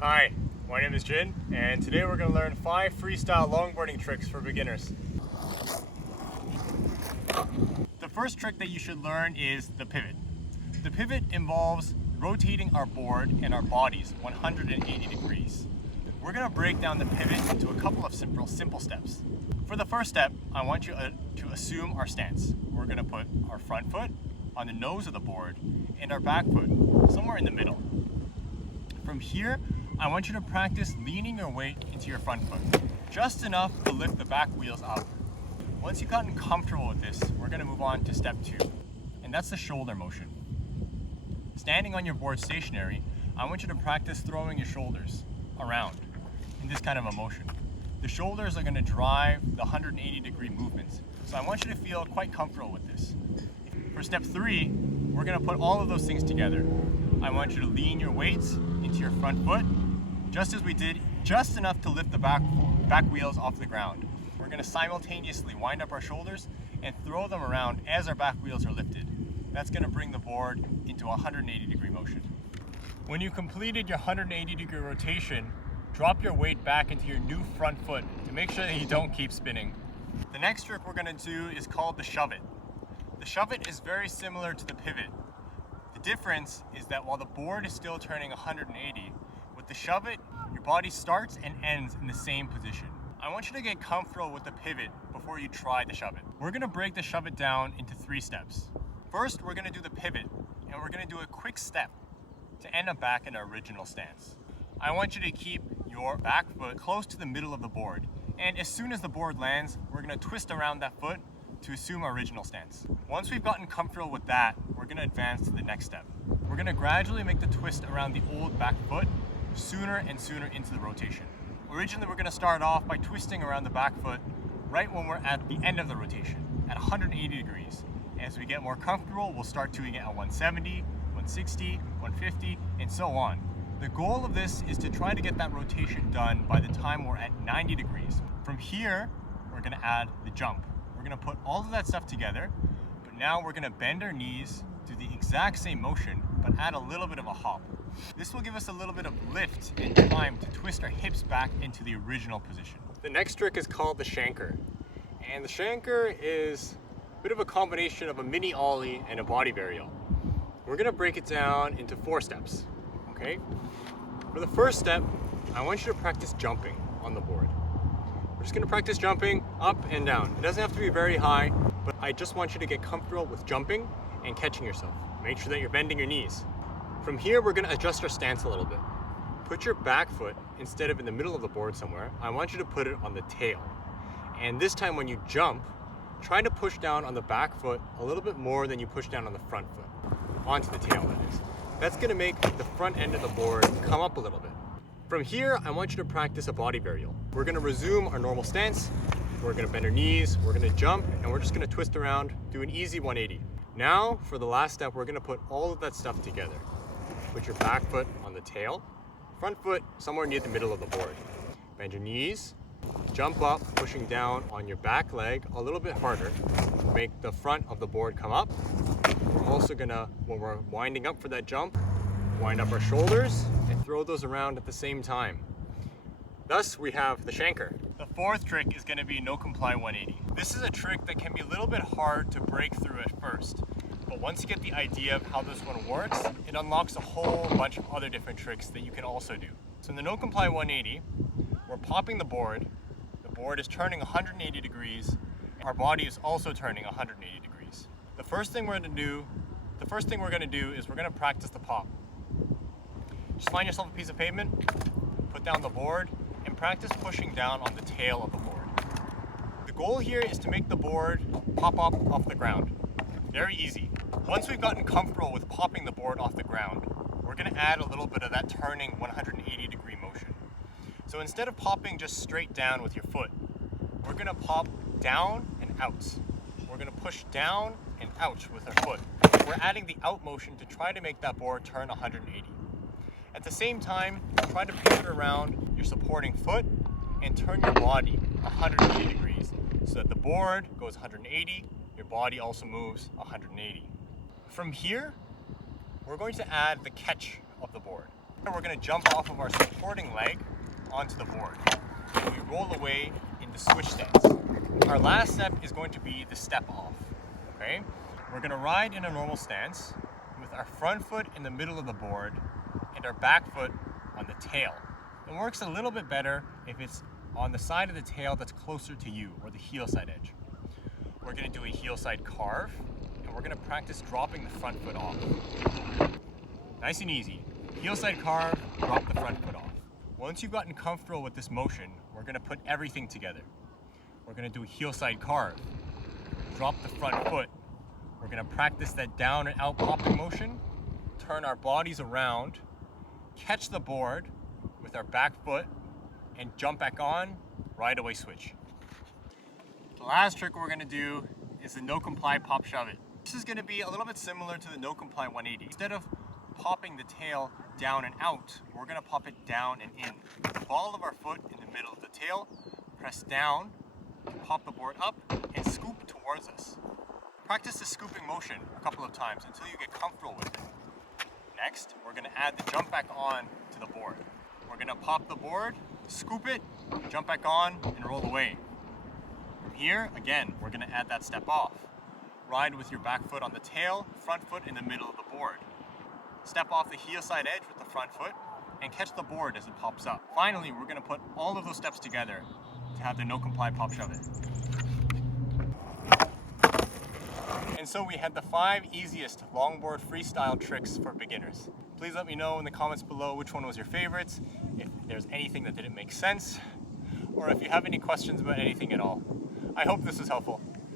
Hi, my name is Jin, and today we're going to learn 5 freestyle longboarding tricks for beginners. The first trick that you should learn is the pivot. The pivot involves rotating our board and our bodies 180 degrees. We're going to break down the pivot into a couple of simple steps. For the first step, I want you to assume our stance. We're going to put our front foot on the nose of the board and our back foot somewhere in the middle. From here, I want you to practice leaning your weight into your front foot, just enough to lift the back wheels up. Once you've gotten comfortable with this, we're going to move on to step 2, and that's the shoulder motion. Standing on your board stationary, I want you to practice throwing your shoulders around in this kind of a motion. The shoulders are going to drive the 180 degree movements, so I want you to feel quite comfortable with this. For step 3, we're going to put all of those things together. I want you to lean your weights into your front foot, just as we did, just enough to lift the back wheels off the ground. We're going to simultaneously wind up our shoulders and throw them around as our back wheels are lifted. That's going to bring the board into a 180 degree motion. When you completed your 180 degree rotation, drop your weight back into your new front foot to make sure that you don't keep spinning. The next trick we're going to do is called the shove it. The shove it is very similar to the pivot. The difference is that while the board is still turning 180, with the shove it, your body starts and ends in the same position. I want you to get comfortable with the pivot before you try the shove it. We're going to break the shove it down into 3 steps. First, we're going to do the pivot, and we're going to do a quick step to end up back in our original stance. I want you to keep your back foot close to the middle of the board, and as soon as the board lands, we're going to twist around that foot to assume our original stance. Once we've gotten comfortable with that, we're going to advance to the next step. We're going to gradually make the twist around the old back foot sooner and sooner into the rotation. Originally, we're going to start off by twisting around the back foot right when we're at the end of the rotation, at 180 degrees. As we get more comfortable, we'll start doing it at 170, 160, 150, and so on. The goal of this is to try to get that rotation done by the time we're at 90 degrees. From here, we're going to add the jump. We're going to put all of that stuff together, but now we're going to bend our knees, do the exact same motion, but add a little bit of a hop. This will give us a little bit of lift and time to twist our hips back into the original position. The next trick is called the Shanker. And the Shanker is a bit of a combination of a mini ollie and a body varial. We're going to break it down into 4 steps. Okay? For the first step, I want you to practice jumping on the board. We're just going to practice jumping up and down. It doesn't have to be very high, but I just want you to get comfortable with jumping and catching yourself. Make sure that you're bending your knees. From here, we're going to adjust our stance a little bit. Put your back foot, instead of in the middle of the board somewhere, I want you to put it on the tail. And this time when you jump, try to push down on the back foot a little bit more than you push down on the front foot, onto the tail that is. That's going to make the front end of the board come up a little bit. From here, I want you to practice a body varial. We're going to resume our normal stance. We're going to bend our knees, we're going to jump, and we're just going to twist around, do an easy 180. Now, for the last step, we're going to put all of that stuff together. Put your back foot on the tail, front foot somewhere near the middle of the board. Bend your knees, jump up, pushing down on your back leg a little bit harder to make the front of the board come up. We're also gonna, when we're winding up for that jump, wind up our shoulders and throw those around at the same time. Thus, we have the Shanker. The 4th trick is gonna be NoComply 180. This is a trick that can be a little bit hard to break through at first. But once you get the idea of how this one works, it unlocks a whole bunch of other different tricks that you can also do. So in the NoComply 180, we're popping the board is turning 180 degrees, our body is also turning 180 degrees. The first thing we're going to do is we're going to practice the pop. Just find yourself a piece of pavement, put down the board, and practice pushing down on the tail of the board. The goal here is to make the board pop up off the ground. Very easy. Once we've gotten comfortable with popping the board off the ground, we're going to add a little bit of that turning 180 degree motion. So instead of popping just straight down with your foot, we're going to pop down and out. We're going to push down and out with our foot. We're adding the out motion to try to make that board turn 180. At the same time, try to pivot around your supporting foot and turn your body 180 degrees so that the board goes 180, your body also moves 180. From here, we're going to add the catch of the board. We're going to jump off of our supporting leg onto the board. And we roll away in the switch stance. Our last step is going to be the step off. Okay? We're going to ride in a normal stance with our front foot in the middle of the board and our back foot on the tail. It works a little bit better if it's on the side of the tail that's closer to you, or the heel side edge. We're going to do a heel side carve, and we're going to practice dropping the front foot off. Nice and easy. Heel side carve, drop the front foot off. Once you've gotten comfortable with this motion, we're going to put everything together. We're going to do a heel side carve, drop the front foot. We're going to practice that down and out popping motion, turn our bodies around, catch the board with our back foot, and jump back on, right away switch. The last trick we're going to do is the NoComply Pop SHT. This is going to be a little bit similar to the NoComply 180. Instead of popping the tail down and out, we're going to pop it down and in. The ball of our foot in the middle of the tail, press down, pop the board up, and scoop towards us. Practice the scooping motion a couple of times until you get comfortable with it. Next, we're going to add the jump back on to the board. We're going to pop the board, scoop it, jump back on, and roll away. From here, again, we're going to add that step off. Ride with your back foot on the tail, front foot in the middle of the board. Step off the heel side edge with the front foot, and catch the board as it pops up. Finally, we're going to put all of those steps together to have the NoComply Pop SHT. And so we had the 5 easiest longboard freestyle tricks for beginners. Please let me know in the comments below which one was your favorite, if there's anything that didn't make sense, or if you have any questions about anything at all. I hope this was helpful.